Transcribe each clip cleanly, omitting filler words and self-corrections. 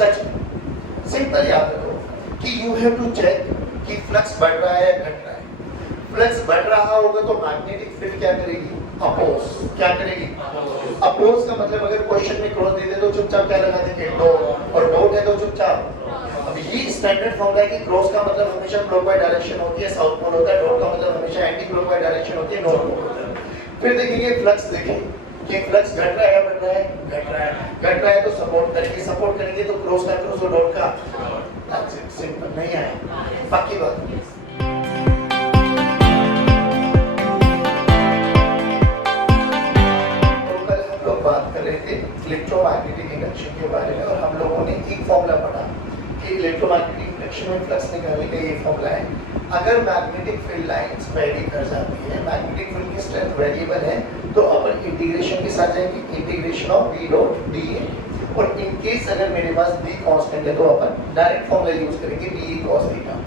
सच में सिंपल याद रखो कि यू हैव टू चेक कि फ्लक्स बढ़ रहा है घट रहा है। फ्लक्स बढ़ रहा होगा तो मैग्नेटिक फील्ड क्या करेगी? अपोज। क्या करेगी? अपोज का मतलब अगर क्वेश्चन में क्रॉस दे दे तो चुपचाप क्या लगा देंगे? डॉट। और डॉट है तो चुपचाप। अब ये स्टैंडर्ड फॉर्मूला है कि क्रॉस का मतलब हमेशा क्लॉकवाइज डायरेक्शन होती है, साउथ पोल होता है, डॉट का मतलब हमेशा एंटी क्लॉकवाइज डायरेक्शन होती है, नॉर्थ पोल होता है। फिर देखेंगे फ्लक्स, देखें कि फ्लक्स घट रहा है या बढ़ रहा है? घट रहा है। घट रहा है तो सपोर्ट करेंगे, सपोर्ट करेंगे तो क्रॉस का क्रॉस और डॉट का सिंपल। नहीं आया? पक्की बात। बात कर रहे थे इलेक्ट्रोमैग्नेटिक इंडक्शन के बारे में और हम लोगों ने एक फॉर्मूला पढ़ा कि इलेक्ट्रोमैग्नेटिक इंडक्शन में फ्लक्स निकालने का ये फॉर्मूला है। अगर मैग्नेटिक फील्ड लाइंस वेरी कर जाती है, मैग्नेटिक फील्ड की स्ट्रेंथ वेरिएबल है, तो अपन इंटीग्रेशन के साथ जाएंगे, integration of B dot dA। और इन केस अगर मेरे पास B कांस्टेंट है तो अपन डायरेक्ट फॉर्मूला यूज करेंगे BE cos थीटा।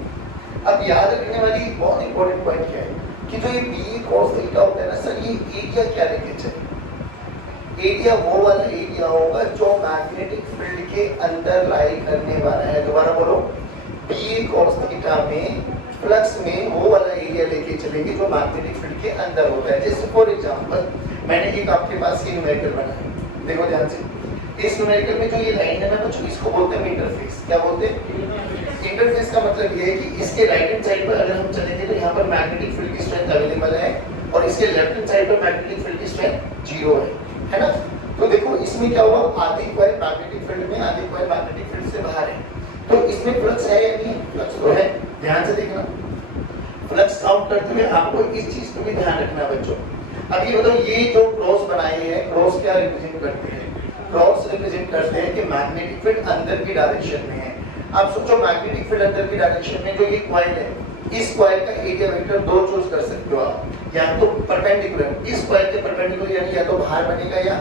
अब याद रखने वाली बहुत इंपॉर्टेंट पॉइंट क्या है कि जो ये BE cos थीटा होता है ना सर, ये एरिया क्या लेके चले? एरिया वो वाला एरिया होगा जो मैग्नेटिक फील्ड के अंदर लाई करने वाला है। दोबारा बोलो, BE cos थीटा में फ्लक्स में वो वाला एरिया लेके चलेंगे जो मैग्नेटिक फील्ड के अंदर होता है। जैसे फॉर एग्जांपल मैंने एक आपके पास ये न्यूमेरिकल बनाया, देखो ध्यान से। इस न्यूमेरिकल में जो ये लाइन है ना बच्चों, इसको बोलते हैं इंटरफेस। क्या बोलते हैं? इंटरफेस का मतलब ये है कि इसके राइट हैंड साइड पर अगर हम चलेंगे तो यहाँ पर मैग्नेटिक फील्ड की स्ट्रेंथ अवेलेबल है और इसके लेफ्ट हैंड साइड पर मैग्नेटिक फील्ड की स्ट्रेंथ 0 है ना? तो देखो इसमें क्या हुआ, आधी कॉइल मैग्नेटिक फील्ड में, आधी कॉइल मैग्नेटिक फील्ड से बाहर है। तो इसमें फ्लक्स है या नहीं? फ्लक्स तो है। ध्यान से देखना, फ्लक्स काउंट करते हुए आपको इस चीज को भी ध्यान रखना बच्चों। अब ये बताओ, ये जो क्रॉस बनाए हैं, क्रॉस क्या रिप्रेजेंट करते हैं? क्रॉस रिप्रेजेंट करते हैं कि मैग्नेटिक फील्ड अंदर की डायरेक्शन में है। अब सोचो मैग्नेटिक फील्ड अंदर की डायरेक्शन में जो ये कॉइल है, इस कॉइल का एरिया वेक्टर दो चूज कर सकते हो आप, या तो परपेंडिकुलर, इस कॉइल के परपेंडिकुलर, यानी या तो बाहर बनेगा या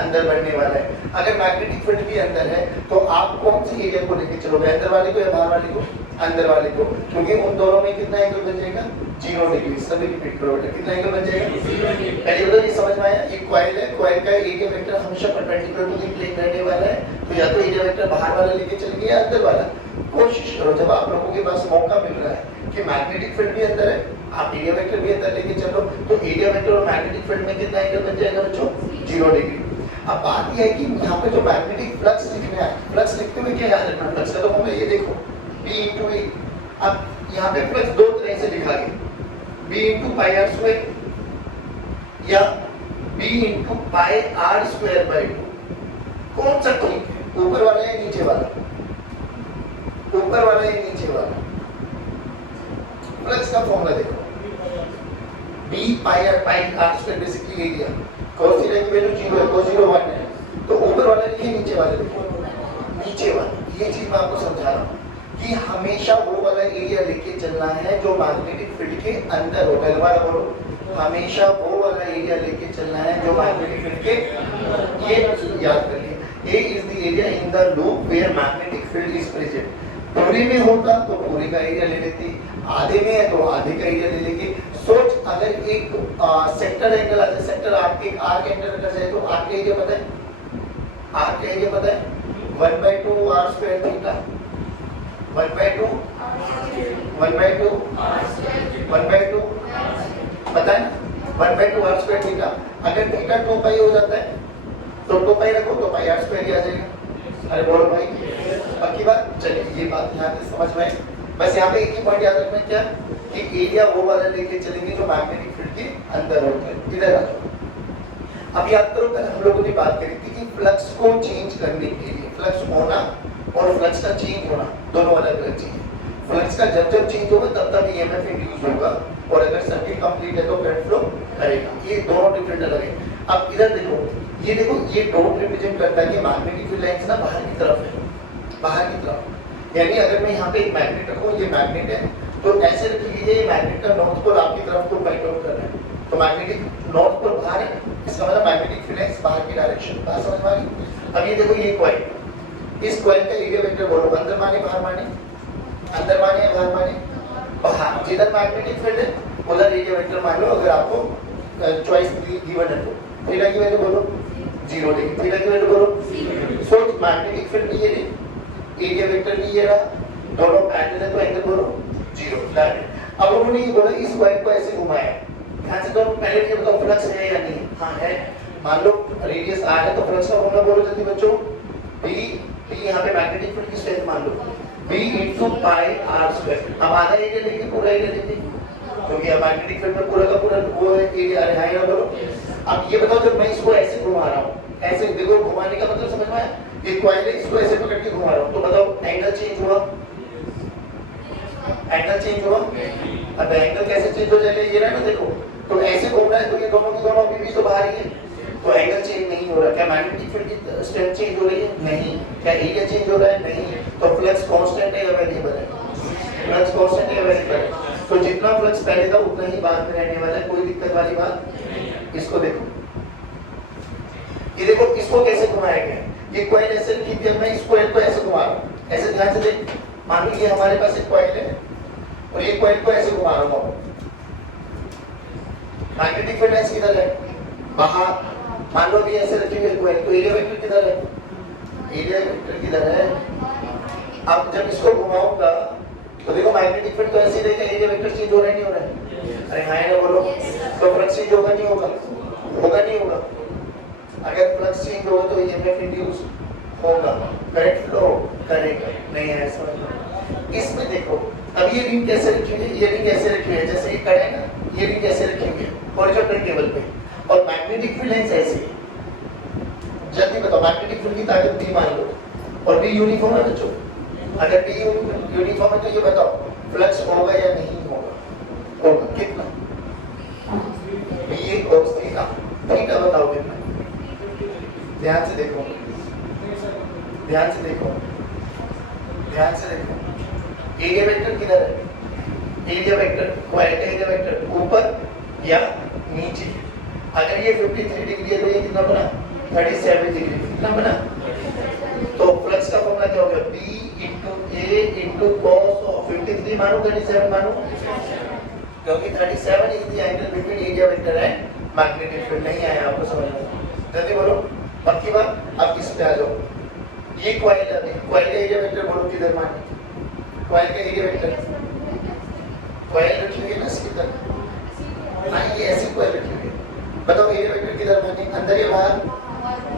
अंदर बढ़ने वाला है। अगर मैग्नेटिक फील्ड भी अंदर है तो आप कौन सी एरिया को लेके चलोगे, अंदर वाले को या बाहर वाले को? अंदर वाले को, क्योंकि उन दोनों में कितना एंगल बन जाएगा? 0 डिग्री। सभी रिपीट करो बेटा, कितना एंगल बन जाएगा? पहले बताओ, ये समझ में आया? ये कॉइल है, कॉइल का एरिया वेक्टर हमेशा परपेंडिकुलर टू द प्लेन रहने वाला है, तो या तो एरिया वेक्टर बाहर वाला लेके चलेंगे या अंदर वाला। कोशिश करो, जब आप लोगों के पास मौका मिल रहा है कि मैग्नेटिक फील्ड भी अंदर है, आप एरिया वेक्टर भी अंदर लेके चलो, तो एरिया वेक्टर और मैग्नेटिक फील्ड में कितना एंगल बन जाएगा बच्चों? 0 डिग्री। अब बात यह है कि यहाँ पे जो मैग्नेटिक फ्लक्स लिखना है, फ्लक्स लिखते हुए क्या याद रखना? फ्लक्स का तो फॉर्मूला ये देखो, B into E। अब यहाँ पे फ्लक्स दो तरह से लिखा गया, B into pi r square या B into pi r square by 2। कौन सा ठीक है? ऊपर वाला या नीचे वाला? ऊपर वाला या नीचे वाला? फ्लक्स का फॉर्मूला देखो, B pi r square basically area, cos theta की वैल्यू 0 है, cos 0 1 है, तो ऊपर वाला लिखिए, नीचे वाला लिखिए। नीचे वाला, ये चीज मैं आपको समझा रहा हूँ कि हमेशा वो वाला एरिया लेके चलना है जो मैग्नेटिक फील्ड के अंदर होता है। दोबारा बोलो, हमेशा वो वाला एरिया लेके चलना है जो मैग्नेटिक फील्ड के, ये याद कर लिए, A is the area in the loop where magnetic field is present। पूरे में होता तो पूरे का एरिया ले लेते, आधे में है तो आधे का एरिया ले लेंगे। सोच, अगर एक सेक्टर एंगल आता है, सेक्टर आर्क, एक आर्क एंटर कर जाए तो आर्क का एरिया पता है? आर्क का एरिया पता है? 1/2 r square थीटा, 1/2 1/2 1/2 पता है ना? 1/2 r square थीटा। अगर थीटा 2 पाई हो जाता है तो 2 पाई रखो तो पाई r square ही आ जाएगा। अरे बोलो भाई, पक्की बात? चलिए ये बात यहाँ से समझ में आई। बस यहाँ पे एक ही पॉइंट याद रखना, क्या कि एरिया वो वाला लेके चलेंगे जो मैग्नेटिक फील्ड के अंदर होता है। इधर आ जाओ। अब याद करो, कल हम लोगों ने बात करी थी कि फ्लक्स को चेंज करने के लिए, फ्लक्स होना और फ्लक्स का चेंज होना दोनों अलग अलग चीज है। फ्लक्स का जब जब चेंज होगा तब तब ईएमएफ इंड्यूस होगा, और अगर सर्किट कंप्लीट है तो करंट फ्लो करेगा। ये दोनों डिफरेंट अलग है। अब इधर देखो, ये देखो, ये डॉट रिप्रेजेंट करता है कि मैग्नेटिक फील्ड लाइंस ना बाहर की तरफ है, बाहर की तरफ। यानी अगर मैं यहाँ पे एक मैग्नेट रखूँ, ये मैग्नेट है, तो ऐसे रख लीजिए ये मैग्नेट का नॉर्थ पोल आपकी तरफ को पॉइंट आउट कर रहा है, तो मैग्नेटिक नॉर्थ पोल बाहर है, इसका मतलब मैग्नेटिक फील्ड लाइंस बाहर की डायरेक्शन। बात समझ में आ गई? अब ये देखो, ये कॉइल, इस कॉइल का एरिया वेक्टर बोलो, अंदर माने बाहर माने? अंदर माने या बाहर माने? बाहर। जिधर मैग्नेटिक फील्ड है उधर एरिया वेक्टर मान लो, अगर आपको चॉइस गिवन है तो। थीटा की वैल्यू बोलो 0 डिग्री, थीटा की वैल्यू बोलो। सो मैग्नेटिक फील्ड ये एरिया वेक्टर भी ये रहा, दोनों पैरेलल है तो एंगल बोलो 0 दैट। अब उन्होंने ये बोला इस पॉइंट को ऐसे घुमाया, ध्यान से तो पहले ये बताओ फ्लक्स है या नहीं? हाँ है। मान लो रेडियस r है तो फ्लक्स का फॉर्मूला बोलो जल्दी बच्चों, b यहाँ पे मैग्नेटिक फील्ड की स्ट्रेंथ मान लो b * पाई r²। अब आधा एरिया लेके पूरा एरिया लेते क्योंकि मैग्नेटिक फील्ड में पूरा का पूरा वो एरिया है ना बोलो। अब ये बताओ जब मैं इसको ऐसे घुमा रहा हूँ, ऐसे देखो घुमाने का मतलब समझ में आया, ये कॉइल है इसको ऐसे पकड़ के घुमा रहा हूँ तो बताओ एंगल चेंज हुआ? एंगल चेंज हुआ? अब एंगल कैसे चेंज हो जाएगा ये रहा ना देखो, तो ऐसे घूम रहा है तो ये दोनों की दोनों अभी भी तो बाहर ही है, तो एंगल चेंज नहीं हो रहा। क्या मैग्नेटिक फील्ड की स्ट्रेंथ चेंज हो रही है? नहीं। क्या एरिया चेंज हो रहा है? नहीं। तो फ्लक्स कांस्टेंट है या वेरिएबल है? फ्लक्स कांस्टेंट है या वेरिएबल है? तो जितना फ्लक्स पहले था उतना ही बाद में रहने वाला है, कोई दिक्कत वाली बात। इसको देखो, ये देखो इसको कैसे घुमाया गया, ये कॉइल ऐसे रखी थी, मैं इस कॉइल को ऐसे घुमा रहा हूं, ऐसे ध्यान से देख, मान लो ये हमारे पास एक कॉइल है और ये कॉइल को ऐसे घुमा रहा हूं, मैग्नेटिक फील्ड ऐसे किधर है? बाहर। मान लो अभी ऐसे रखी हुई कॉइल, तो एरिया वेक्टर किधर है? एरिया वेक्टर किधर है? अब जब इसको घुमाऊंगा तो देखो मैग्नेटिक फील्ड तो ऐसे ही रहेगा, एरिया वेक्टर चेंज हो रहा है नहीं हो रहा है? अरे हाँ ना बोलो, तो फ्लक्स चेंज होगा नहीं होगा? होगा नहीं होगा? अगर फ्लक्स चेंज होगा तो ईएमएफ इंड्यूस होगा, करंट फ्लो करेगा, नहीं है समझ? इसमें देखो अब ये रिंग कैसे रखी हुई है, ये रिंग कैसे रखी हुई है, जैसे ये कड़ा है ना, ये रिंग कैसे रखी हुई है हॉरिजॉन्टल टेबल पे, और मैग्नेटिक फील्ड लाइंस ऐसे है। जल्दी बताओ मैग्नेटिक फील्ड की ताकत B मान लो और B यूनिफॉर्म है बच्चों, अगर B यूनिफॉर्म है तो ये बताओ फ्लक्स होगा या नहीं होगा? होगा। कितना? B cos थीटा, थीटा बताओ कितना? ध्यान से देखो, ध्यान से देखो, ध्यान से देखो, एरिया वेक्टर किधर है? एरिया वेक्टर कॉइल का एरिया वेक्टर ऊपर या नीचे? अगर ये 53 डिग्री है तो ये कितना बना? 37 डिग्री। कितना बना? तो फ्लक्स का फॉर्मूला क्या हो गया? B * A * cos ऑफ 53 मानो 37 मानो, क्योंकि 37 is the angle between area vector and magnetic field. नहीं आया आपको समझ में? जल्दी बोलो, पक्की बात। अब इस पे आ जाओ, ये कॉइल है, कॉइल का एरिया वेक्टर बोलो किधर माने? कॉइल का एरिया वेक्टर, कॉइल रखी हुई है ना इसकी तरफ, हाँ ये ऐसी कॉइल रखी हुई है, बताओ एरिया वेक्टर किधर माने? अंदर या बाहर?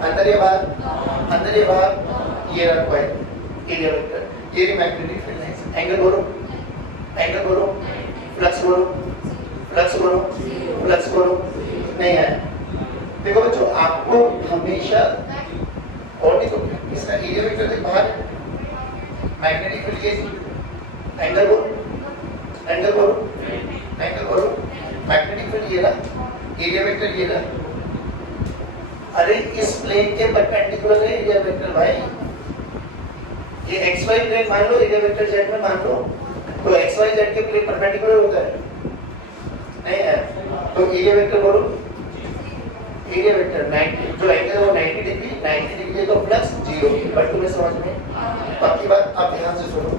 अंदर या बाहर? अंदर या बाहर? ये रहा कॉइल एरिया वेक्टर, ये रही मैग्नेटिक फील्ड लाइंस। एंगल बोलो, एंगल बोलो, फ्लक्स बोलो, फ्लक्स बोलो, फ्लक्स बोलो, नहीं आया। देखो बच्चों आपको हमेशा, और नहीं तो इसका एरिया वेक्टर से बाहर मैग्नेटिक फील्ड ये एंगल बोलो, एंगल बोलो, एंगल बोलो, मैग्नेटिक फील्ड ये रहा, एरिया वेक्टर ये रहा। अरे इस प्लेन के परपेंडिकुलर है एरिया वेक्टर भाई, ये एक्स वाई प्लेन मान लो, एरिया वेक्टर जेड में मान लो, तो एक्स वाई जेड के प्लेन परपेंडिकुलर होता है नहीं है? तो एरिया वेक्टर बोलो, एरिया वेक्टर 90, जो एंगल है वो 90 डिग्री, 90 डिग्री है तो फ्लक्स 0। बट तुम्हें समझ में बाकी बात? आप ध्यान से सुनो,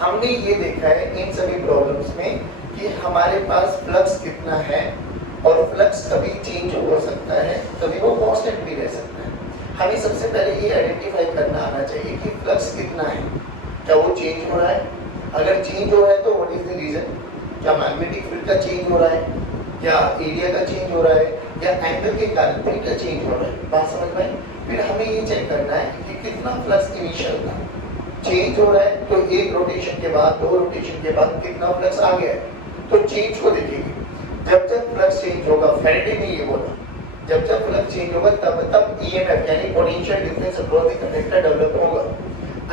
हमने ये देखा है इन सभी प्रॉब्लम्स में कि हमारे पास फ्लक्स कितना है, और फ्लक्स कभी चेंज हो सकता है, कभी वो कांस्टेंट भी रह सकता है। हमें सबसे पहले ये आइडेंटिफाई करना आना चाहिए कि फ्लक्स कितना है, क्या वो चेंज हो रहा है? अगर चेंज हो रहा है तो व्हाट इज द रीजन? क्या मैग्नेटिक फील्ड का चेंज हो रहा है, या एरिया का चेंज हो रहा है, या एंगल के कारण थीटा चेंज हो रहा है? बात समझ में? फिर हमें ये चेक करना है कि कितना फ्लक्स इनिशियल था, चेंज हो रहा है तो एक रोटेशन के बाद, दो रोटेशन के बाद कितना फ्लक्स आ गया है, तो चेंज को देखेंगे। जब तक फ्लक्स चेंज होगा, फैराडे ने ये बोला, जब तक फ्लक्स चेंज होगा तब ईएमएफ यानी potential difference across the conductor develop होगा।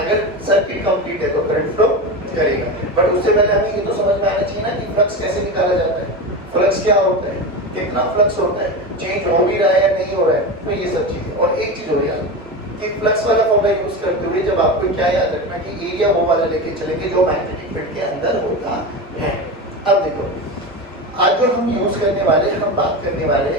अगर सर्किट कंप्लीट है तो करंट फ्लो करेगा। बट उससे पहले हमें ये तो समझ में आना चाहिए ना कि फ्लक्स कैसे निकाला जाता है, फ्लक्स क्या होता है, कितना फ्लक्स होता है, चेंज हो भी रहा है या नहीं हो रहा है, तो ये सब चीजें। और एक चीज हो याद कि फ्लक्स वाला फॉर्मूला यूज करते हुए जब आपको क्या याद रखना कि एरिया वो वाला लेके चलेंगे जो मैग्नेटिक फील्ड के अंदर होता है। अब देखो आज जो हम यूज करने वाले, हम बात करने वाले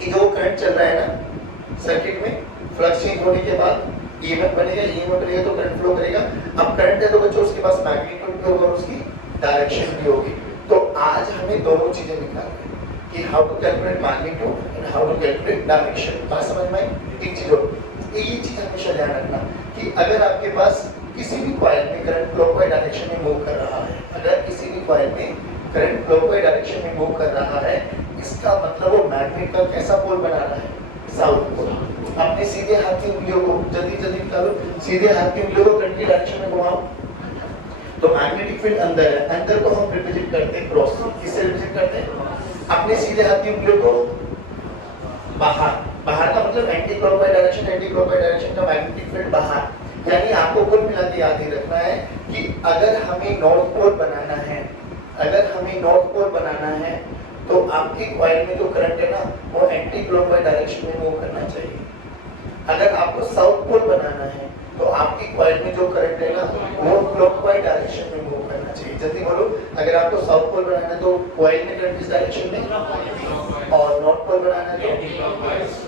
कि जो करंट चल रहा है ना सर्किट में, फ्लक्स चेंज होने के बाद ईएमएफ बनेगा, ईएमएफ बनेगा तो करंट फ्लो करेगा। अब करंट है तो बच्चों उसके पास मैग्नीट्यूड भी होगा और उसकी डायरेक्शन भी होगी। तो आज हमें दोनों चीजें निकालनी है कि how to calculate magnitude and how to calculate direction. बात समझ में? एक चीज हो, ये चीज हमेशा ध्यान रखना कि अगर आपके पास किसी भी कॉइल में करंट क्लॉकवाइज डायरेक्शन में मूव कर रहा है, अगर किसी भी कॉइल में करंट क्लॉकवाइज डायरेक्शन में मूव कर रहा है, इसका मतलब वो मैग्नेट का कैसा पोल बना रहा है, साउथ पोल। अपने सीधे हाथ की उंगलियों को जल्दी जल्दी करो, सीधे हाथ की उंगलियों को करंट की डायरेक्शन में घुमाओ, तो मैग्नेटिक फील्ड अंदर है, अंदर को हम रिप्रेजेंट करते हैं क्रॉस, किससे रिप्रेजेंट करते हैं, अपने सीधे हाथ की उंगलियों को बाहर, बाहर का मतलब anti clockwise direction, anti clockwise direction का मैग्नेटिक फील्ड बाहर। यानी आपको कुल मिला के याद ही रखना है कि अगर हमें नॉर्थ पोल बनाना है, अगर हमें नॉर्थ पोल बनाना है तो आपकी कॉइल में जो करंट है ना वो एंटी क्लॉकवाइज डायरेक्शन में मूव करना चाहिए। अगर आपको साउथ पोल बनाना है तो आपकी कॉइल में जो करंट है ना वो क्लॉकवाइज डायरेक्शन में मूव करना चाहिए। जल्दी बोलो, अगर आपको साउथ पोल बनाना है तो कॉइल में करंट किस डायरेक्शन में, और नॉर्थ पोल बनाना है तो।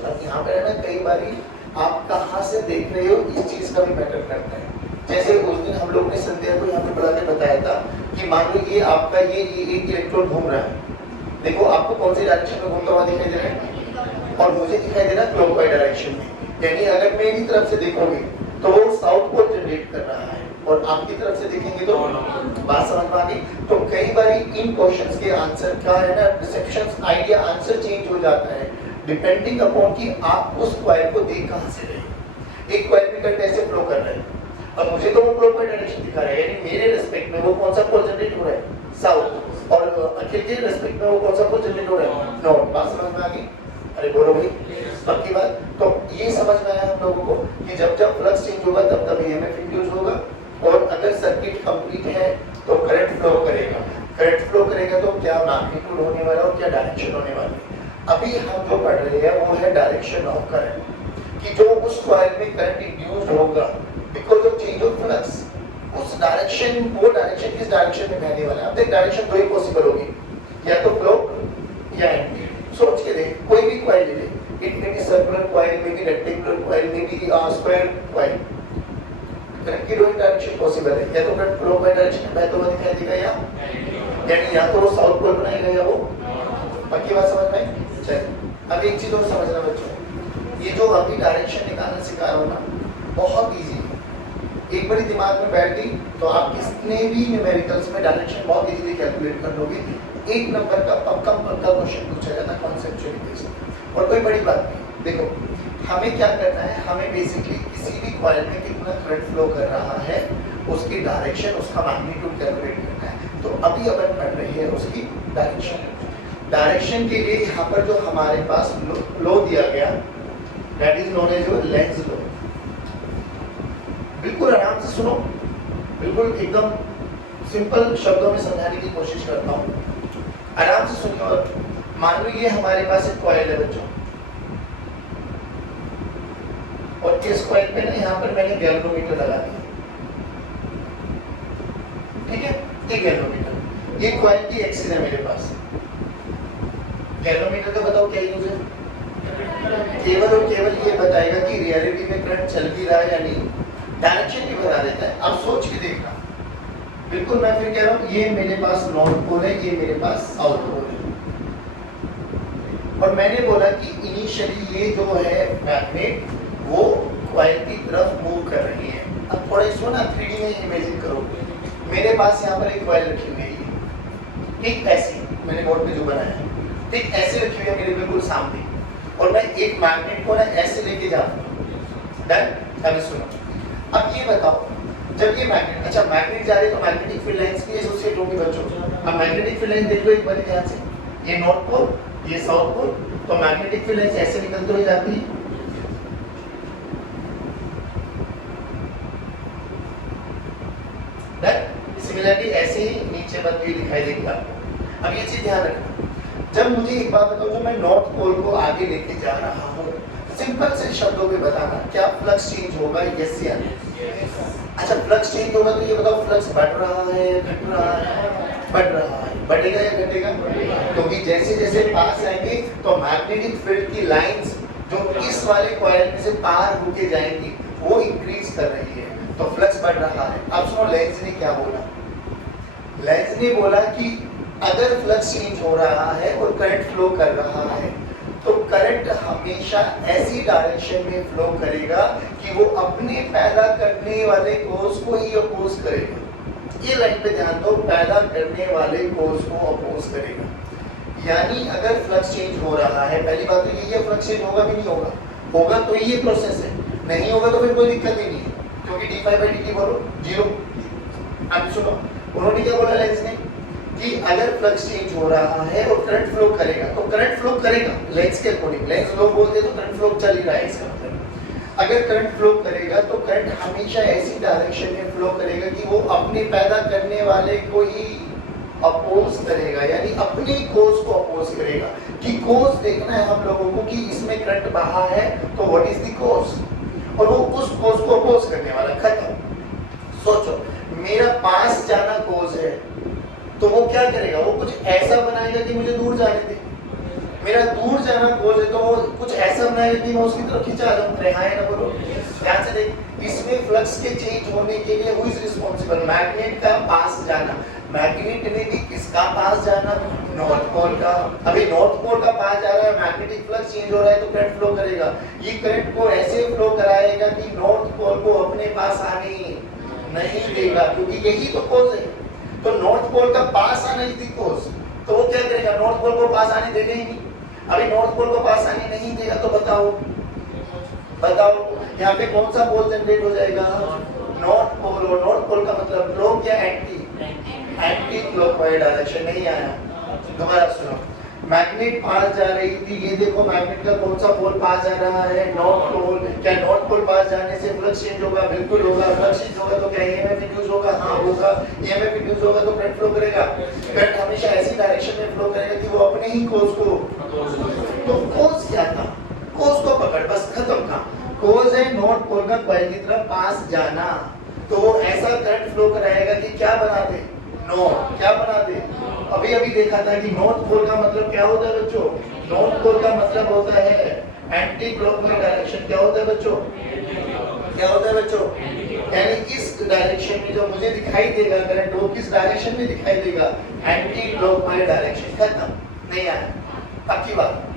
अब यहाँ पर है ना कई बारी आप कहाँ से देख रहे हो इस चीज का भी मैटर करता है। जैसे उस दिन हम लोग ने संध्या को यहाँ पे पढ़ा के बताया था कि मान लो ये आपका ये एक इलेक्ट्रॉन घूम रहा है, देखो आपको कौन सी डायरेक्शन में घूमता हुआ दिखाई दे रहा है, और मुझे दिखाई दे रहा है क्लॉकवाइज डायरेक्शन में। यानी अगर मेरी तरफ से देखोगे तो वो साउथ पोल जनरेट कर रहा है, और आपकी तरफ से देखेंगे तो बात समझ में आ गई। तो कई बार इन क्वेश्चंस के आंसर का है ना रिसेप्शन आइडिया आंसर चेंज हो जाता है डिपेंडिंग अपॉन कि आप उस कॉइल को देख कहां से रहे हो। एक कॉइल में करंट ऐसे फ्लो कर रहा है, अब मुझे तो वो क्लॉकवाइज डायरेक्शन दिखा रहा है, यानी मेरे रिस्पेक्ट में वो कौन सा पोल जनरेट हो रहा है, साउथ, और अखिल के रिस्पेक्ट में वो कौन सा पोल जनरेट हो रहा है, नॉर्थ। बात समझ में आ गई? अरे बोलो भाई पक्की बात। तो ये समझ में आया हम लोगों को कि जब जब फ्लक्स चेंज होगा तब तब ईएमएफ इंड्यूस होगा, और अगर सर्किट कंप्लीट है तो करंट फ्लो करेगा, करंट फ्लो करेगा तो क्या मैग्नीट्यूड होने वाला और क्या डायरेक्शन होने वाली है। अभी हम जो पढ़ रहे हैं वो है डायरेक्शन ऑफ करंट, कि जो उस कॉइल में करंट इंड्यूस्ड होगा because of change of flux, उस डायरेक्शन, वो डायरेक्शन किस डायरेक्शन में बहने वाला है। अब देख डायरेक्शन दो ही पॉसिबल होगी, या तो क्लॉक या एंटी। सोच के देख, कोई भी कॉइल ले ले, it may be circular coil, may be rectangular coil, may be square coil, current की दो ही डायरेक्शन पॉसिबल है, या तो करंट क्लॉकवाइज डायरेक्शन में बहता हुआ दिखाई देगा, यानी या तो वो साउथ पोल बनाएगा या वो। पक्की बात समझ में? चल अब एक चीज और समझना बच्चों, ये जो अभी डायरेक्शन निकालना सिखा रहा हूं ना बहुत इजी है, एक बारी दिमाग में बैठ गई तो आप कितने भी न्यूमेरिकल्स में डायरेक्शन बहुत इजीली कैलकुलेट कर लोगे। एक नंबर का पक्का क्वेश्चन पूछा जाता है कॉन्सेप्चुअली बेस्ड, और कोई बड़ी बात नहीं। देखो हमें क्या करना है, हमें बेसिकली किसी भी कॉइल में कितना करंट फ्लो कर रहा है उसकी डायरेक्शन, उसका मैग्नीट्यूड कैलकुलेट करना है। तो अभी अपन पढ़ रही है उसकी डायरेक्शन। डायरेक्शन के लिए यहाँ पर जो हमारे पास लो दिया गया that is known as Lenz law. बिल्कुल आराम से सुनो, बिल्कुल एकदम सिंपल शब्दों में समझाने की कोशिश करता हूँ, आराम से सुनिए। और मान लो ये हमारे पास एक कॉइल है बच्चों, और इस कॉइल पे ना यहाँ पर मैंने गैल्वेनोमीटर लगा दिया, ठीक है, ये गैल्वेनोमीटर, ये कॉइल की एक्सिस है मेरे पास। गैल्वेनोमीटर का बताओ क्या यूज है, केवल और केवल ये बताएगा कि रियलिटी में करंट चल भी रहा है या नहीं, डायरेक्शन भी बता देता है। आप सोच के देखना, बिल्कुल मैं फिर कह रहा हूँ ये मेरे पास नॉर्थ पोल है, ये मेरे पास साउथ पोल है, और मैंने बोला कि इनिशियली ये जो है मैग्नेट वो कॉइल की तरफ मूव कर रही है। अब थोड़ा इसको ना 3D में इमेजिन करो, मेरे पास यहाँ पर एक कॉइल रखी हुई है, ठीक ऐसी मैंने बोर्ड पे जो बनाया है, ठीक ऐसे रखी हुई है मेरे बिल्कुल सामने, और मैं एक मैग्नेट को ना ऐसे लेके जाता हूँ। डन? अभी सुनो, अब ये बताओ जब ये मैग्नेट, अच्छा मैग्नेट जा रही है तो मैग्नेटिक फील्ड लाइंस की एसोसिएट होगी बच्चों। अब मैग्नेटिक फील्ड लाइन देख लो एक बार ध्यान से, ये नॉर्थ पोल, ये साउथ पोल, तो मैग्नेटिक फील्ड लाइंस ऐसे निकलते हुए जाती है। सिमिलरली ऐसे ही नीचे बनती हुई दिखाई देगी आपको। अब ये चीज ध्यान रखना, जब मुझे एक बात बताओ, जो मैं नॉर्थ पोल को आगे लेके जा रहा हूँ, सिंपल से शब्दों में बताना क्या फ्लक्स चेंज होगा, यस या नो? अच्छा फ्लक्स चेंज होगा तो ये बताओ फ्लक्स बढ़ रहा है घट रहा है? बढ़ रहा है, बढ़ेगा या घटेगा? क्योंकि जैसे जैसे पास आएंगे तो मैग्नेटिक फील्ड की लाइंस जो इस वाले कॉइल में से पार होके जाएंगी वो इंक्रीज कर रही है, तो फ्लक्स बढ़ रहा है। अब सुनो लेंज ने क्या बोला, लेंज ने बोला कि अगर फ्लक्स चेंज हो रहा है और करंट फ्लो कर रहा है तो करंट हमेशा ऐसी डायरेक्शन में फ्लो करेगा कि वो अपने पैदा करने वाले कोर्स को ही अपोज करेगा। ये लाइन पे ध्यान दो, पैदा करने वाले कोर्स को अपोज करेगा। यानी अगर फ्लक्स चेंज हो रहा है, पहली बात तो ये फ्लक्स चेंज होगा कि नहीं होगा, होगा तो ये प्रोसेस है, नहीं होगा तो फिर कोई दिक्कत ही नहीं है, क्योंकि d5/dt बोलो 0। अब सुनो, उन्होंने क्या बोला लेंस ने कि अगर फ्लक्स चेंज हो रहा है और करंट फ्लो करेगा, तो करंट फ्लो करेगा लेंस के अकॉर्डिंग। लेंस लोग बोलते हैं तो करंट फ्लो चल ही रहा है, इसका मतलब अगर करंट फ्लो करेगा तो करंट हमेशा ऐसी डायरेक्शन में फ्लो करेगा कि वो अपने पैदा करने वाले को ही अपोज करेगा, यानी अपनी कोर्स को अपोज करेगा। कि कोर्स देखना है हम लोगों को कि इसमें करंट बहा है तो व्हाट इज द कोर्स, और वो उस कोर्स को अपोज करने वाला। खत्म। सोचो मेरा पास जाना कोर्स है, तो वो क्या करेगा, वो कुछ ऐसा बनाएगा कि मुझे दूर जाने दे। मेरा दूर जाना कोर्स है तो वो कुछ ऐसा बनाएगा कि मैं उसकी तरफ खिंचा जाऊं। अरे हाँ ना बोलो, ध्यान से देख, इसमें फ्लक्स के चेंज होने के लिए हु इज रिस्पांसिबल, मैग्नेट का पास जाना। मैग्नेट में भी किसका पास जाना, नॉर्थ पोल का। अभी नॉर्थ पोल का पास जा रहा है, मैग्नेटिक फ्लक्स चेंज हो रहा है तो करंट फ्लो करेगा। ये करंट को ऐसे फ्लो कराएगा कि नॉर्थ पोल को अपने पास आने नहीं देगा, क्योंकि यही तो कोर्स है। तो नॉर्थ पोल का पास आना इज द कोर्स, तो वो क्या करेगा, नॉर्थ पोल को पास आने देगा ही नहीं। अभी नॉर्थ पोल को पास आने नहीं देगा तो बताओ यहाँ पे कौन सा पोल जनरेट हो जाएगा, नॉर्थ पोल। और नॉर्थ पोल का मतलब क्लॉक या एंटी क्लॉकवाइज डायरेक्शन। नहीं आया, दोबारा सुनो। मैग्नेट पास जा रही थी, ये देखो मैग्नेट का कौन सा पोल पास जा रहा है, नॉर्थ पोल। क्या नॉर्थ पोल पास जाने से फ्लक्स चेंज होगा, बिल्कुल होगा। फ्लक्स चेंज होगा तो क्या ईएमएफ इंड्यूस होगा, हाँ होगा। ईएमएफ इंड्यूस होगा तो करंट फ्लो करेगा। करंट हमेशा ऐसी डायरेक्शन में फ्लो करेगा कि वो अपने ही कोर्स को, तो कोर्स क्या था, कोर्स को पकड़, बस खत्म था। कोर्स है नॉर्थ पोल का कॉइल की तरफ पास जाना, तो वो ऐसा करंट फ्लो कराएगा कि क्या बना दे, क्या बना दे। अभी देखा था कि नॉर्थ पोल का मतलब क्या होता है बच्चों, नॉर्थ पोल का मतलब होता है एंटी क्लॉकवाइज डायरेक्शन। क्या होता है बच्चों, क्या होता है बच्चों, यानी इस डायरेक्शन में जो मुझे दिखाई देगा करंट, वो किस डायरेक्शन में दिखाई देगा, एंटी क्लॉकवाइज डायरेक्शन। खत्म, नहीं आया, पक्की बात।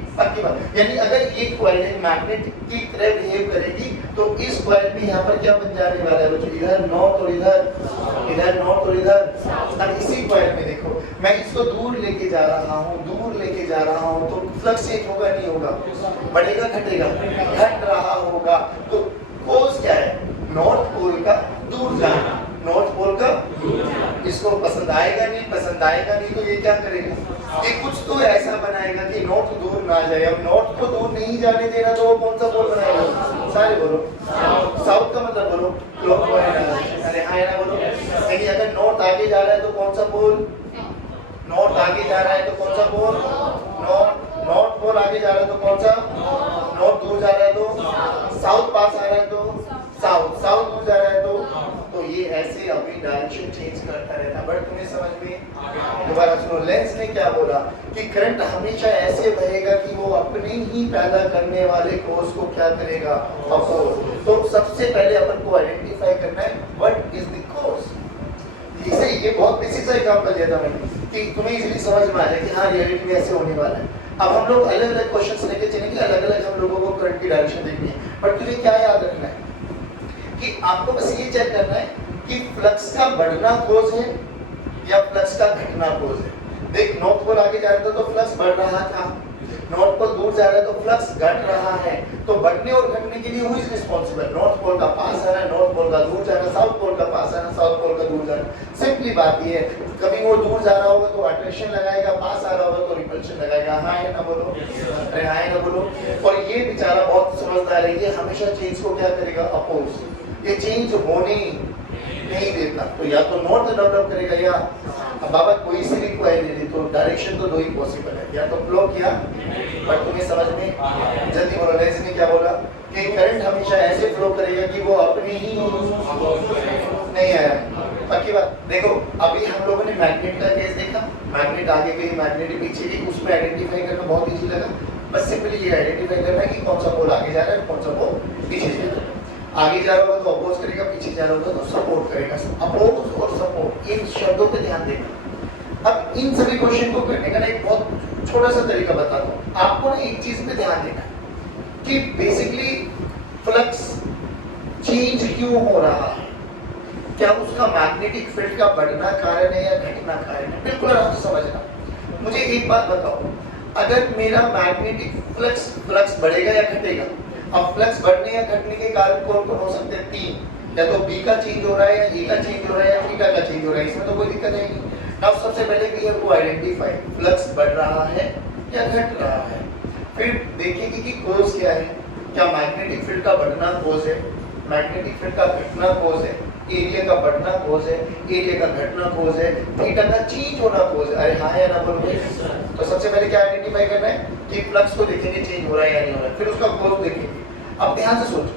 यानी अगर ये कॉइल मैग्नेट की तरह बिहेव करेगी तो इस कॉइल में यहाँ पर क्या बन जाने वाला है बच्चों, इधर नॉर्थ और इधर नॉर्थ और इधर। अब इसी कॉइल में देखो, मैं इसको दूर लेके जा रहा हूँ तो फ्लक्स चेंज होगा नहीं होगा, बढ़ेगा घटेगा, घट रहा होगा। तो कोर्स क्या है, नॉर्थ पोल का दूर जाना, नॉर्थ पोल का। इसको पसंद आएगा नहीं तो ये क्या करेगा, ये कुछ तो ऐसा बनाएगा कि नॉर्थ दूर ना जाए। अब नॉर्थ को दूर नहीं जाने देना तो वो कौन सा पोल बनाएगा, सारे बोलो। साउथ का मतलब बोलो क्लॉकवाइज। अरे हाँ ना बोलो। यानी अगर नॉर्थ आगे जा रहा है तो कौन सा पोल, नॉर्थ आगे जा रहा है तो कौन सा पोल, नॉर्थ पोल आगे जा रहा है तो कौन सा, नॉर्थ दूर जा रहा है तो साउथ, पास आ रहा है तो साउथ दूर जा रहा है तो ये ऐसे अपनी डायरेक्शन चेंज करता रहता। बट तुम्हें समझ में, दोबारा सुनो, लेंस ने क्या बोला कि करंट हमेशा ऐसे बहेगा कि वो अपने ही पैदा करने वाले कोर्स को क्या करेगा, अपोज। तो सबसे पहले अपन को आइडेंटिफाई करना है व्हाट इज द कोर्स। इसे ये बहुत बेसिक सा एग्जांपल दिया था मैंने कि तुम्हें इजीली समझ में आ जाए कि हाँ रियलिटी में ऐसे होने वाला है। अब हम लोग अलग अलग क्वेश्चंस लेके चलेंगे, अलग अलग हम लोगों को करंट की डायरेक्शन देखनी है। बट तुझे क्या याद रखना है कि आपको बस ये चेक करना है कि फ्लक्स का बढ़ना कोर्स है या फ्लक्स का घटना कोर्स है। देख, नॉर्थ पोल आगे जा रहा था तो फ्लक्स बढ़ रहा था, नॉर्थ पोल दूर जा रहा है तो फ्लक्स घट रहा है। तो बढ़ने और घटने के लिए who is responsible, north pole का पास आना, नॉर्थ पोल का दूर जाना, साउथ पोल का पास आना, साउथ पोल का दूर जाना। सिंपली बात ये है, कभी वो दूर जा रहा होगा तो अट्रैक्शन लगाएगा, पास आ रहा होगा तो रिपल्शन लगाएगा। हाँ है ना बोलो, अरे हाँ है ना बोलो। और ये बेचारा बहुत समझदार है, ये हमेशा चेंज को क्या करेगा, अपोज। ये चेंज होने नहीं देता, तो या तो नॉर्थ डेवलप करेगा या, अब बाबा कोई सी भी कॉइल ले ली तो डायरेक्शन तो दो ही पॉसिबल है, या तो फ्लो किया। बट तुम्हें समझ में, जल्दी बोलो, लेंस ने क्या बोला कि करंट हमेशा ऐसे फ्लो करेगा कि वो अपनी ही, नहीं आया, पक्की बात। देखो अभी हम लोगों ने मैग्नेट का केस देखा, मैग्नेट आगे गई, मैग्नेट पीछे गई, उसमें आइडेंटिफाई करना बहुत इजी लगा। बस सिंपली ये आइडेंटिफाई करना है कि कौन सा पोल आगे जा रहा है, कौन सा पोल पीछे जा रहा है। आगे जा रहा होगा तो अपोज करेगा, पीछे जा रहा होगा तो सपोर्ट करेगा। अपोज और सपोर्ट, इन शब्दों पे ध्यान देना। अब इन सभी क्वेश्चन को करने का ना एक बहुत छोटा सा तरीका बताता हूँ आपको। ना एक चीज पे ध्यान देना कि बेसिकली फ्लक्स चेंज क्यों हो रहा है, क्या उसका मैग्नेटिक फील्ड का बढ़ना कारण है या घटना कारण है। बिल्कुल आराम से समझना। मुझे एक बात बताओ, अगर मेरा मैग्नेटिक फ्लक्स बढ़ेगा या घटेगा। अब फ्लक्स बढ़ने या घटने के कारण कौन कौन हो सकते हैं? तीन, या तो बी का चेंज हो रहा है, या ए का चेंज हो रहा है, या थीटा का चेंज हो रहा है। इसमें तो कोई दिक्कत है नहीं। अब सबसे पहले we have to identify flux बढ़ रहा है या घट रहा है। फिर देखेंगे कि कोज क्या है। क्या मैग्नेटिक फील्ड का बढ़ना कोज है, मैग्नेटिक फील्ड का घटना कोज है, एरिया का बढ़ना कोज है, एरिया का घटना कोज है, थीटा का चेंज होना कोज है। अरे हाँ या ना बोलोगे? तो सबसे पहले क्या आइडेंटिफाई करना है कि फ्लक्स को देखेंगे चेंज हो रहा है या नहीं हो रहा है, फिर उसका कोज देखेंगे। अब ध्यान से सोचो,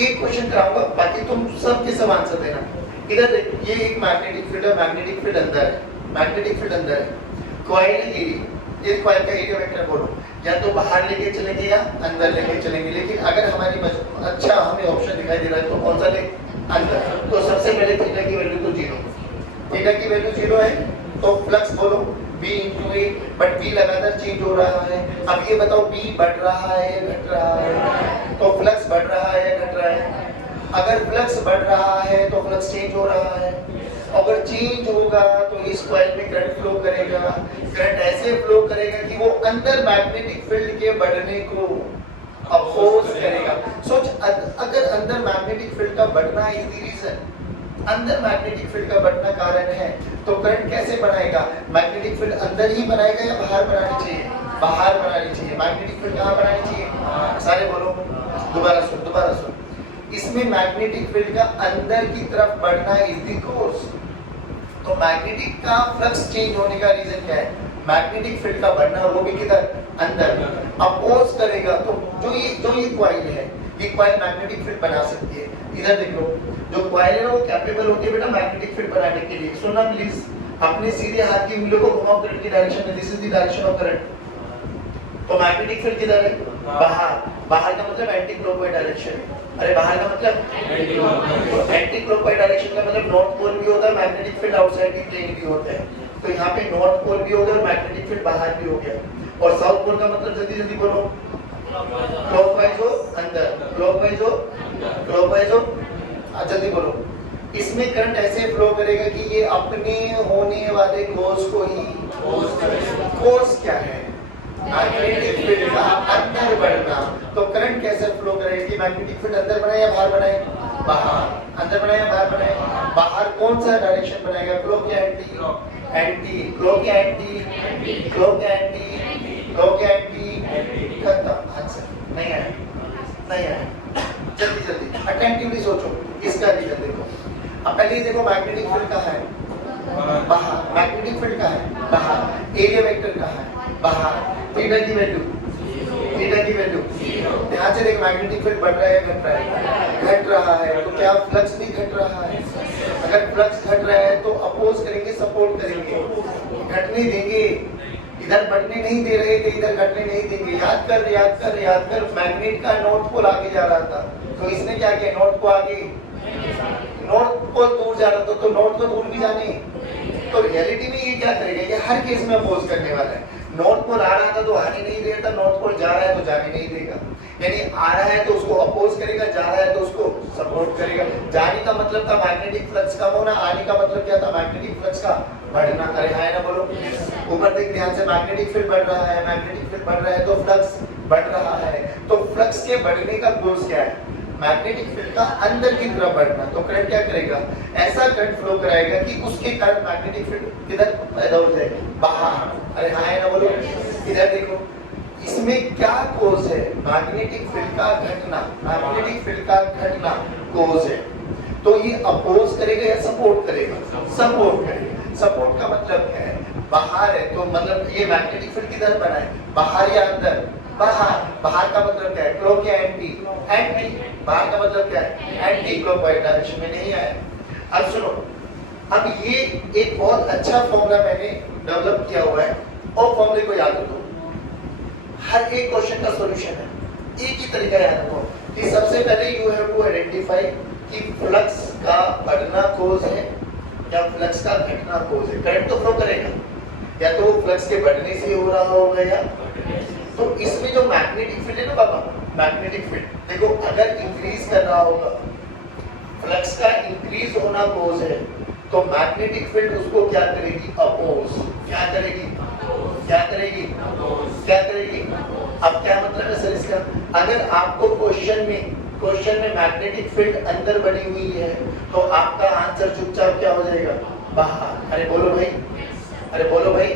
एक क्वेश्चन कराऊंगा, बाकी तुम सब के सब आंसर देना। इधर ये एक मैग्नेटिक फील्ड है, मैग्नेटिक फील्ड अंदर है, मैग्नेटिक फील्ड अंदर है, कॉइल है, एरिया, ये कॉइल का एरिया वेक्टर बोलो, या तो बाहर लेके चलेंगे या अंदर लेके चलेंगे। लेकिन अगर हमारी अच्छा हमें ऑप्शन दिखाई दे रहा है तो कौन सा ले? अंदर। तो सबसे पहले थीटा की वैल्यू तो 0, थीटा की वैल्यू 0 है तो फ्लक्स बोलो b into a, but b लगातार चेंज हो रहा है। अब ये बताओ b बढ़ रहा है या घट रहा है? तो फ्लक्स बढ़ रहा है या घट रहा है? अगर फ्लक्स बढ़ रहा है तो फ्लक्स चेंज हो रहा है। अगर चेंज होगा तो इस कॉइल में करंट फ्लो करेगा, करंट ऐसे फ्लो करेगा कि वो अंदर मैग्नेटिक फील्ड के बढ़ने को अपोज करेगा। सोच, अगर अंदर मैग्नेटिक फील्ड का बढ़ना इज द रीजन, अंदर मैग्नेटिक फील्ड का बढ़ना कारण है, तो करंट कैसे बनाएगा? मैग्नेटिक फील्ड अंदर ही बनाएगा या बाहर बनानी चाहिए? बाहर बनानी चाहिए। मैग्नेटिक फील्ड कहाँ बनानी चाहिए? सारे बोलो, दोबारा सुन, दोबारा सुन। इसमें मैग्नेटिक फील्ड का अंदर की तरफ बढ़ना इज द कोज। तो मैग्नेटिक का फ्लक्स चेंज होने का रीजन क्या है? मैग्नेटिक फील्ड का बढ़ना, वो भी किधर? अंदर। अपोज करेगा। तो जो ये कॉइल है, ये कॉइल मैग्नेटिक फील्ड बना सकती है। इधर देख लो, जो कॉइल है ना वो कैपेबल होती है बेटा मैग्नेटिक फील्ड बनाने के लिए। सुनना प्लीज, अपने सीधे हाथ की उंगलियों को घुमाओ करंट की डायरेक्शन में, this is the direction of current. तो मैग्नेटिक फील्ड किधर है? बाहर। बाहर का मतलब एंटी क्लॉकवाइज डायरेक्शन। अरे बाहर का मतलब एंटी क्लॉकवाइज डायरेक्शन का मतलब नॉर्थ पोल भी होता है, magnetic field outside the plane भी होता है। तो यहाँ पे नॉर्थ पोल भी हो गया और मैग्नेटिक फील्ड बाहर भी हो गया। और साउथ पोल का मतलब जल्दी जल्दी बोलो, क्लॉकवाइज हो अंदर, क्लॉकवाइज हो, क्लॉकवाइज हो, जल्दी बोलो। इसमें करंट ऐसे फ्लो करेगा कि ये अपने होने वाले कोस को ही, कोस क्या है? मैग्नेटिक फील्ड का अंदर बढ़ना। तो करंट कैसे फ्लो करेगा कि मैग्नेटिक फील्ड अंदर बनाए या बाहर बनाए? बाहर। अंदर बनाए या बाहर बनाए? बाहर। कौन सा डायरेक्शन बनाएगा? क्लॉक या एंटी? एंटी। क्लॉक या एंटी? क्लॉक या एंटी? क्लॉक या एंटी? खत्म आंसर। नहीं आया, नहीं आया। जल्दी जल्दी अटेंटिवली सोचो, इसका रीजन देखो। अब पहले ये देखो, मैग्नेटिक फील्ड कहाँ है? बाहर। मैग्नेटिक फील्ड कहाँ है? बाहर। एरिया वेक्टर कहाँ है? बाहर। थीटा की वैल्यू, थीटा की वैल्यू ध्यान से देख, मैग्नेटिक फील्ड बढ़ रहा है या घट रहा है? घट रहा है। तो क्या फ्लक्स भी घट रहा है? अगर फ्लक्स घट रहा है तो अपोज करेंगे, सपोर्ट करेंगे, घटने देंगे। इधर बढ़ने नहीं दे रहे थे, इधर घटने नहीं देंगे। याद कर, याद कर, याद कर, मैग्नेट का नॉर्थ पोल आगे जा रहा था, तो इसने क्या किया? नॉर्थ को आगे, नॉर्थ को दूर जा रहा था तो नॉर्थ को दूर भी जाने। तो रियलिटी में ये क्या करेगा? ये हर केस में अपोज करने वाला है। नॉर्थ पोल आ रहा था तो आने नहीं दे रहा था, नॉर्थ पोल जा रहा है तो जाने नहीं देगा। यानी आ रहा है तो उसको अपोज करेगा, जा रहा है तो उसको सपोर्ट करेगा। जाने का मतलब था मैग्नेटिक फ्लक्स कम होना, आने का मतलब क्या था? मैग्नेटिक फ्लक्स का बढ़ना। अरे हाय ना बोलो, ऊपर देख ध्यान से, मैग्नेटिक फील्ड बढ़ रहा है, मैग्नेटिक फील्ड बढ़ रहा है तो फ्लक्स बढ़ रहा है। तो फ्लक्स के बढ़ने का कोर्स क्या है? मैग्नेटिक फील्ड का अंदर की तरफ बढ़ना। तो करंट क्या करेगा? ऐसा करंट फ्लो कराएगा कि उसके कारण मैग्नेटिक फील्ड किधर पैदा हो जाए? बाहर। अरे हाँ है ना बोलो। इधर देखो, इसमें क्या कोज है? मैग्नेटिक फील्ड का घटना। मैग्नेटिक फील्ड का घटना कोज है। तो ये अपोज करेगा या सपोर्ट करेगा? सपोर्ट करेगा। सपोर्ट का मतलब क्या है? बाहर है तो मतलब ये मैग्नेटिक फील्ड किधर बना है? बाहर या अंदर? बाहर। बाहर का मतलब क्या है? क्लॉक या एंटी? एंटी। बाहर का मतलब क्या है? एंटी क्लॉकवाइज डायरेक्शन में नहीं आया। अब सुनो, अब ये एक बहुत अच्छा फॉर्मूला मैंने डेवलप किया हुआ है और फॉर्मूले को याद रखो। हर एक क्वेश्चन का सॉल्यूशन है, एक ही तरीका याद रखो कि सबसे पहले यू हैव टू आइडेंटिफाई कि फ्लक्स का बढ़ना कोज है या फ्लक्स का घटना कोज है। करंट तो फ्लो करेगा, या तो फ्लक्स के बढ़ने से हो रहा होगा या तो इसमें जो मैग्नेटिक फील्ड है ना बाबा, मैग्नेटिक फील्ड देखो अगर इंक्रीज कर रहा होगा, फ्लक्स का इंक्रीज होना कोज है, तो मैग्नेटिक फील्ड उसको क्या करेगी, अपोज। क्या करेगी, क्या करेगी, क्या करेगी। अब क्या मतलब है सर इसका, अगर आपको क्वेश्चन में मैग्नेटिक फील्ड अंदर बनी हुई है तो आपका आंसर चुपचाप क्या हो जाएगा, बाहर। अरे बोलो भाई, अरे बोलो भाई।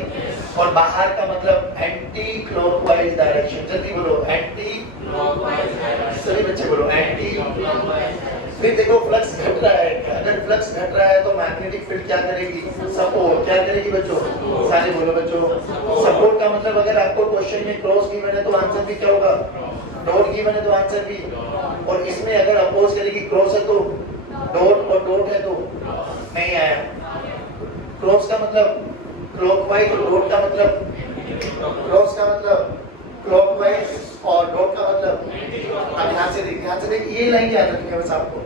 और बाहर का मतलब एंटी क्लॉकवाइज डायरेक्शन, जल्दी बोलो, एंटी क्लॉकवाइज डायरेक्शन, सभी बच्चे बोलो एंटी क्लॉकवाइज। फिर देखो फ्लक्स घट रहा है, अगर फ्लक्स घट रहा है तो मैग्नेटिक फील्ड क्या करेगी, सपोर्ट। क्या करेगी बच्चों, सारे बोलो बच्चों। सपोर्ट का मतलब अगर आपको क्वेश्चन में क्रॉस गिवन है तो आंसर भी क्या होगा, डॉट गिवन है तो आंसर भी। और इसमें अगर अपोज करेगी, क्रॉस है तो डॉट और डॉट है तो नहीं आया। क्रॉस का मतलब क्लॉकवाइज और डॉट का मतलब, क्रॉस का मतलब क्लॉकवाइज और डॉट का मतलब। अब ध्यान से देख, ध्यान से देख, ये लाइन याद रखनी है बस आपको।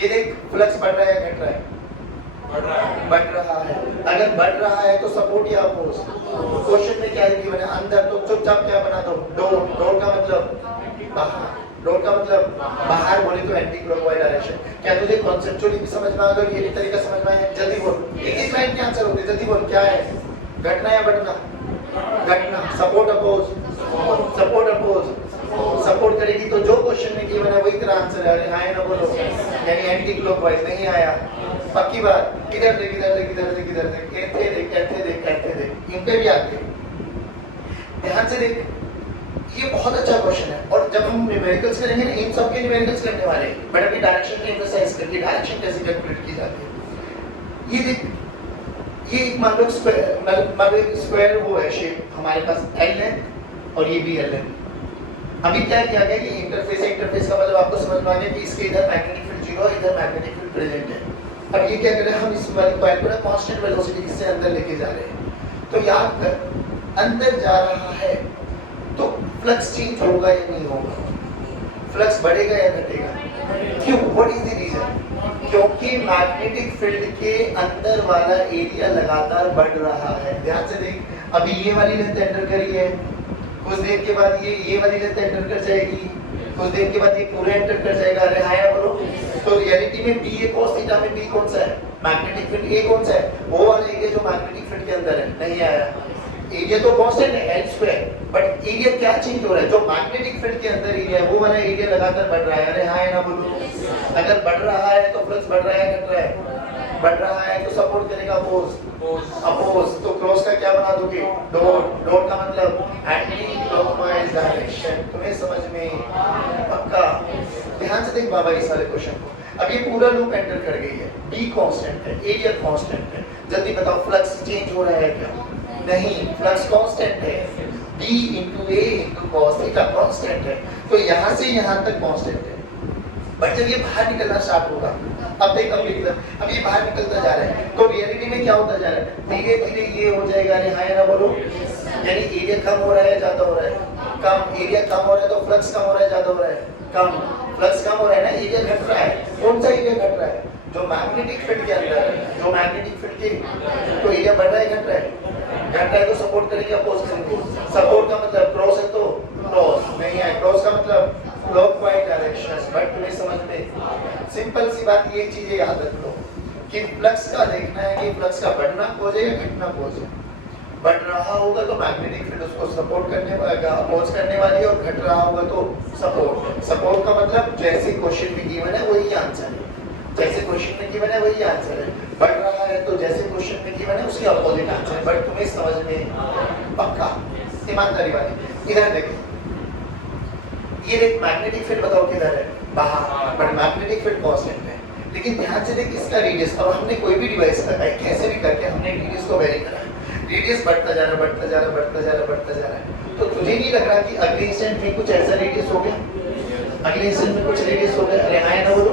ये देख फ्लक्स बढ़ रहा है, घट रहा है, बढ़ रहा है, बढ़ रहा है। अगर बढ़ रहा है तो सपोर्ट या अपोज। क्वेश्चन में क्या है कि मैंने अंदर, तो चुपचाप क्या बना दो, डॉट। डॉट का मतलब बाहर, डॉट का मतलब बाहर बोले तो एंटी क्लॉकवाइज डायरेक्शन। क्या तुझे कॉन्सेप्चुअली भी समझ में आ गया, ये भी तरीका समझ में आया, जल्दी बोल। एक लाइन के आंसर होते, जल्दी बोल, क्या है, घटना या बढ़ना, घटना। Support oppose, support oppose. Support करेगी तो जो क्वेश्चन में गिवन है वही तेरा आंसर है। अरे हाँ ना बोलो, यानी एंटी क्लॉकवाइज नहीं आया, पक्की बात। इधर देख, इधर देख, इधर देख, इधर देख, ऐसे देख, ऐसे देख, ऐसे देख, इन पे भी आते। ध्यान से देख, ये बहुत अच्छा क्वेश्चन है। और जब हम न्यूमेरिकल्स करेंगे ना, इन सब के न्यूमेरिकल्स करने वाले हैं, बट अभी डायरेक्शन की एक्सरसाइज करके डायरेक्शन कैसे कैलकुलेट की जाती है। ये देख, ये एक मान लो स्क्वायर वो है शेप, हमारे पास एल है और ये भी एल है। अभी क्या किया गया कि इंटरफेस है, इंटरफेस का मतलब आपको समझ में आ गया कि इसके इधर मैग्नेटिक फील्ड 0 है, इधर मैग्नेटिक फील्ड प्रेजेंट है। अब ये क्या कर रहे हैं, हम इस वाली कॉइल को ना कांस्टेंट वेलोसिटी से अंदर लेके जा रहे हैं। तो याद कर, अंदर जा रहा है तो फ्लक्स चेंज होगा या नहीं होगा, फ्लक्स बढ़ेगा या घटेगा। क्यों, व्हाट इज द रीजन, क्योंकि मैग्नेटिक फील्ड के अंदर वाला एरिया लगातार बढ़ रहा है। ध्यान से देख, अभी ये वाली लेंथ एंटर करी है, कुछ देर के बाद ये वाली लेंथ एंटर कर जाएगी, कुछ देर के बाद ये पूरा एंटर कर जाएगा। अरे हाँ या बोलो। तो रियलिटी में बी ए cos थीटा में बी कौन सा है, मैग्नेटिक फील्ड। ए कौन सा है, वो वाला एरिया जो मैग्नेटिक फील्ड के अंदर है। नहीं आया, एरिया तो कांस्टेंट है एल स्क्वायर, बट एरिया क्या चेंज हो रहा है, जो मैग्नेटिक फील्ड के अंदर एरिया है वो वाला एरिया लगातार बढ़ रहा है। अरे हाँ या ना बोलो। अगर बढ़ रहा है तो फ्लक्स बढ़ रहा है, घट रहा है, बढ़ रहा है तो सपोर्ट करेगा अपोज, अपोज। तो क्रॉस का क्या बना दोगे, डॉट। डॉट का मतलब एंटी क्लॉकवाइज डायरेक्शन। तुम्हें समझ में पक्का। ध्यान से देख बाबा इस सारे क्वेश्चन को। अब ये पूरा लूप एंटर कर गई है, बी कांस्टेंट है, एरिया कांस्टेंट है। जल्दी बताओ फ्लक्स चेंज हो रहा है क्या, नहीं, फ्लक्स कांस्टेंट है। b into a into cos theta constant है, तो यहाँ से यहाँ तक कांस्टेंट है। बट जब ये बाहर निकलना स्टार्ट होगा, अब देख, अब ये बाहर निकलता जा रहा है, तो रियलिटी में क्या होता जा रहा है, धीरे धीरे ये हो जाएगा। अरे हाँ या ना बोलो। यानी एरिया कम हो रहा है, ज्यादा हो रहा है, कम। एरिया कम हो रहा है तो फ्लक्स कम हो रहा है, ज्यादा हो रहा है, कम। फ्लक्स कम हो रहा है ना, एरिया घट रहा है। कौन सा एरिया घट रहा है, जो मैग्नेटिक फील्ड के अंदर है, जो मैग्नेटिक फील्ड के। तो एरिया बढ़ रहा है, घट रहा है, घट रहा है तो सपोर्ट करेंगे, अपोज करेंगे। सपोर्ट का मतलब क्रॉस है तो क्रॉस, नहीं है क्रॉस का मतलब क्लॉकवाइज डायरेक्शन। बट तुम्हें समझ में सिंपल सी बात, ये चीजें याद रख लो कि फ्लक्स का देखना है कि फ्लक्स का बढ़ना कोज है या घटना कोज है। बढ़ रहा होगा तो मैग्नेटिक फील्ड उसको सपोर्ट करने वाला, अपोज करने वाली है, और घट रहा होगा तो सपोर्ट। सपोर्ट का मतलब जैसे क्वेश्चन में गिवन है वही आंसर है, जैसे क्वेश्चन में गिवन है वही आंसर है। बढ़ रहा है तो जैसे क्वेश्चन में गिवन है उसके अपोजिट आंसर है। बट तुम्हें समझ में पक्का, ईमानदारी वाली। इधर देखो, ये देख मैग्नेटिक फील्ड बताओ किधर है, बाहर, बट मैग्नेटिक फील्ड कांस्टेंट है। लेकिन ध्यान से देख इसका रेडियस, अब हमने कोई भी डिवाइस लगाई, कैसे भी करके हमने रेडियस को वेरी करा, रेडियस बढ़ता जा रहा है, बढ़ता जा रहा है, बढ़ता जा रहा है, बढ़ता जा रहा है। तो तुझे नहीं लग रहा कि अगले इंस्टेंट में कुछ ऐसा रेडियस हो गया, अगले इंस्टेंट में कुछ रेडियस हो गया। अरे हाँ ना बोलो।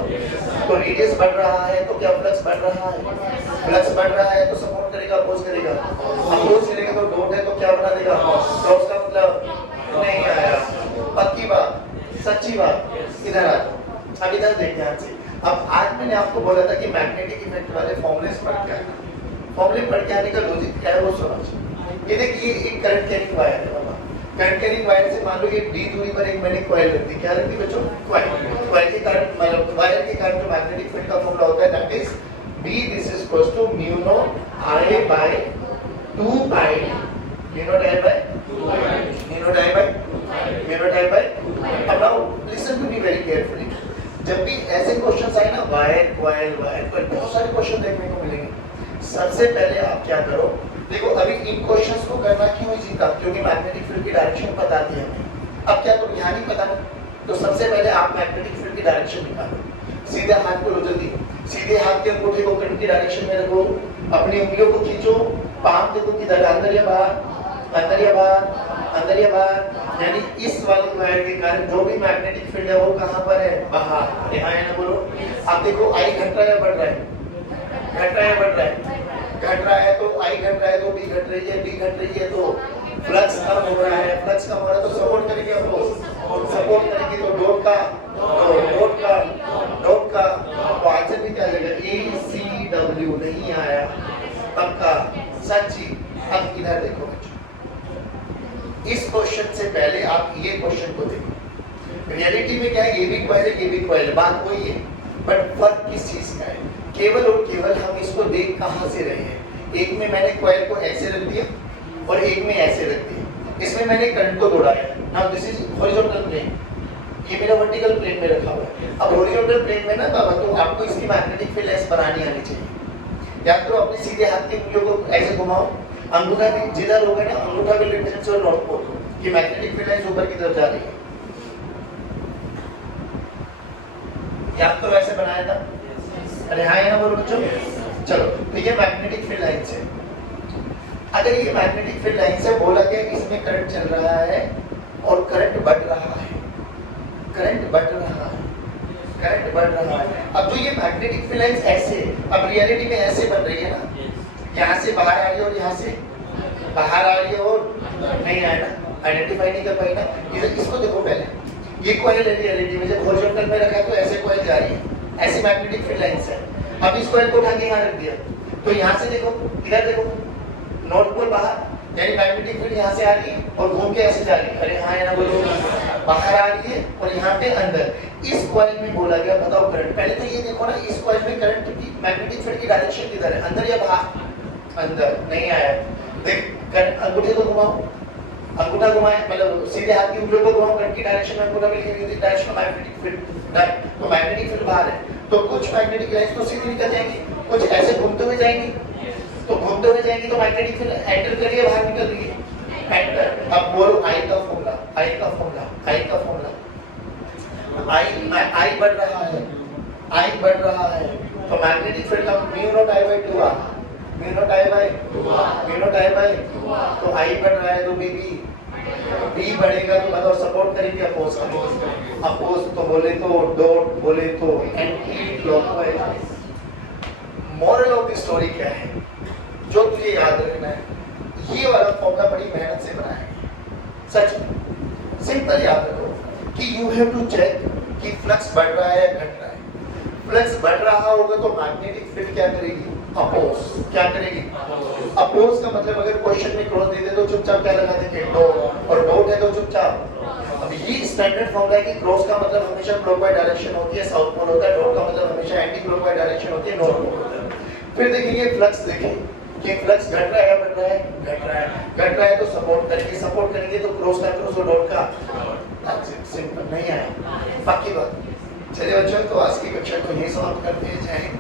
तो रेडियस बढ़ रहा है तो क्या फ्लक्स बढ़ रहा है, फ्लक्स बढ़ रहा है तो सपोर्ट करेगा, अपोज करेगा, अपोज करेगा तो डॉट है तो क्या बना देगा, क्रॉस का मतलब नहीं आया। पक्की बात, सच्ची बात। इधर आ, अब इधर देख ध्यान से। अब आज मैंने आपको बोला था कि मैग्नेटिक इफेक्ट वाले फॉर्मूलेस पढ़ के आना, फॉर्मूले पढ़ के आने का लॉजिक क्या है वो समझ। ये देखिए एक करंट कैरिंग वायर है बाबा, करंट कैरिंग वायर से मान लो ये d दूरी पर एक मैंने कॉइल रख दी, क्या रख दी बच्चों, कॉइल। कॉइल के कारण मतलब वायर के कारण जो मैग्नेटिक फील्ड का फॉर्मूला होता है that is b this is equals to mu naught I by 2 pi, mu naught I by mu naught I by mu naught I by। अब now listen to me very carefully, जब भी ऐसे questions आए ना wire coil बहुत सारे question देखने को मिलेंगे। सबसे पहले आप क्या करो, देखो अभी इन क्वेश्चंस को करना क्यों इजी था, क्योंकि मैग्नेटिक फील्ड की डायरेक्शन पता थी हमें। अब क्या करो, यहाँ नहीं पता ना, तो सबसे पहले आप मैग्नेटिक फील्ड की डायरेक्शन निकालो। सीधे हाथ को लो, जल्दी सीधे हाथ के अंगूठे को करंट की डायरेक्शन में रखो, अपनी उंगलियों को खींचो, पाम देखो किधर, अंदर या बाहर, अंदर या बाहर, अंदर या बाहर। यानी इस वाले वायर के कारण जो भी मैग्नेटिक फील्ड है वो कहाँ पर है, बाहर। यहाँ है ना, बोलो। आप देखो आई घट रहा है बढ़ रहा है, घट रहा है बढ़ रहा है, घट रहा है तो आई घट रहा है तो बी घट रही है, बी घट रही है तो फ्लक्स कम हो रहा है, फ्लक्स कम हो रहा है तो सपोर्ट करेगी, आपको सपोर्ट करेगी तो डॉट का तो आंसर भी क्या आएगा, ACW नहीं आया पक्का सच्ची। अब इधर देखो बच्चों, इस क्वेश्चन से पहले आप ये क्वेश्चन को देखो। रियलिटी में क्या है, ये भी कॉइल है, ये भी कॉइल है, बात वही है, बट फर्क किस चीज का है, केवल और केवल हम इसको देख कहां से रहे हैं। एक में मैंने कॉइल को ऐसे रख दिया और एक में ऐसे रख दिया, इसमें मैंने करंट को दौड़ाया। Now this is horizontal plane, ये मेरा वर्टिकल प्लेन में रखा हुआ है। अब हॉरिजॉन्टल प्लेन में ना बाबा, तो आपको इसकी मैग्नेटिक फील्ड ऐसे बनानी आनी चाहिए। या तो अपने सीधे हाथ की उंगलियों को ऐसे घुमाओ, अंगूठा भी जिधर होगा ना, अंगूठा भी रिप्रेजेंट्स योर नॉर्थ पोल, कि मैग्नेटिक फील्ड लाइंस ऊपर की तरफ जा रही है। या तो वैसे बनाया था, अरे हाँ है ना, बोलो बच्चों। चलो तो ये मैग्नेटिक फील्ड लाइंस है। अगर ये मैग्नेटिक फील्ड लाइंस है, बोला गया इसमें करंट चल रहा है और करंट बढ़ रहा है, करंट बढ़ रहा है, करंट बढ़ रहा है। अब जो ये मैग्नेटिक फील्ड लाइंस ऐसे, अब रियलिटी में ऐसे बन रही है ना, यहाँ से बाहर आ रही है और यहाँ से बाहर आ रही है और नहीं आया ना, आइडेंटिफाई नहीं कर पाई ना। इसको देखो पहले, ये कॉइल है रियलिटी में, जब हॉरिजॉन्टल में रखा है तो ऐसे कॉइल जा रही है, ऐसी मैग्नेटिक फील्ड लाइंस है। अब इस कॉइल को उठा के यहाँ रख दिया, तो यहाँ से देखो, इधर देखो, नॉर्थ पोल बाहर, यानी मैग्नेटिक फील्ड यहाँ से आ रही है और घूम के ऐसे जा रही है, अरे हाँ है ना, बोलो। बाहर आ रही है और यहाँ पे अंदर। इस कॉइल में बोला गया बताओ करंट, पहले तो ये देखो ना, इस कॉइल में करंट की मैग्नेटिक फील्ड की डायरेक्शन किधर है, अंदर या बाहर, अंदर। नहीं आया, देख करंट, अंगूठे को घुमाओ, अंगूठा घुमाए, मतलब सीधे हाथ की उंगलियों को घुमाओ, करंट की डायरेक्शन में अंगूठा भी डायरेक्शन ऑफ मैग्नेटिक फील्ड, तो मैग्नेटिक फील्ड बाहर है, तो कुछ मैग्नेटिक लाइंस तो सीधी निकल जाएंगी, कुछ ऐसे घूमते हुए जाएंगी, तो घूमते हुए जाएंगी तो मैग्नेटिक फील्ड एंटर कर रही है, बाहर निकल रही है, एंटर। अब बोलो आई का फॉर्मूला, आई का फॉर्मूला, आई का फॉर्मूला, आई बढ़ रहा है, आई बढ़ रहा है, तो मैग्नेटिक फील्ड का mu naught I by 2 mu naught I by mu naught I by, तो आई बढ़ रहा है तो बी बढ़ेगा, तो बताओ सपोर्ट करेंगे अपोज करेंगे, अपोज तो बोले तो डॉट, बोले तो anti clockwise. Moral of the story क्या है, जो तुझे याद रखना है, ये वाला फॉर्मूला बड़ी मेहनत से बनाया है, सच में सिंपल याद रखो कि यू हैव टू चेक कि फ्लक्स बढ़ रहा है घट रहा है। फ्लक्स बढ़ रहा होगा तो मैग्नेटिक फील्ड क्या करेगी, अपोज, क्या करेगी, अपोज का मतलब अगर क्वेश्चन में क्रॉस दे दे तो चुपचाप क्या लगा देंगे, डॉट, और डॉट है तो चुपचाप। अब ये स्टैंडर्ड फॉर्मूला है कि क्रॉस का मतलब हमेशा क्लॉकवाइज डायरेक्शन होती है, साउथ पोल होता है, डॉट का मतलब हमेशा एंटी क्लॉकवाइज डायरेक्शन होती है, नॉर्थ पोल होता है। फिर देखेंगे फ्लक्स, देखें कि फ्लक्स घट रहा है या बढ़ रहा है, घट रहा है, घट रहा है तो सपोर्ट करेंगे, सपोर्ट करेंगे तो क्रॉस का क्रॉस और डॉट का सिंपल। नहीं आया, पक्की बात। चलिए बच्चों, तो आज की कक्षा को यही समाप्त करते हैं। जय हिंद।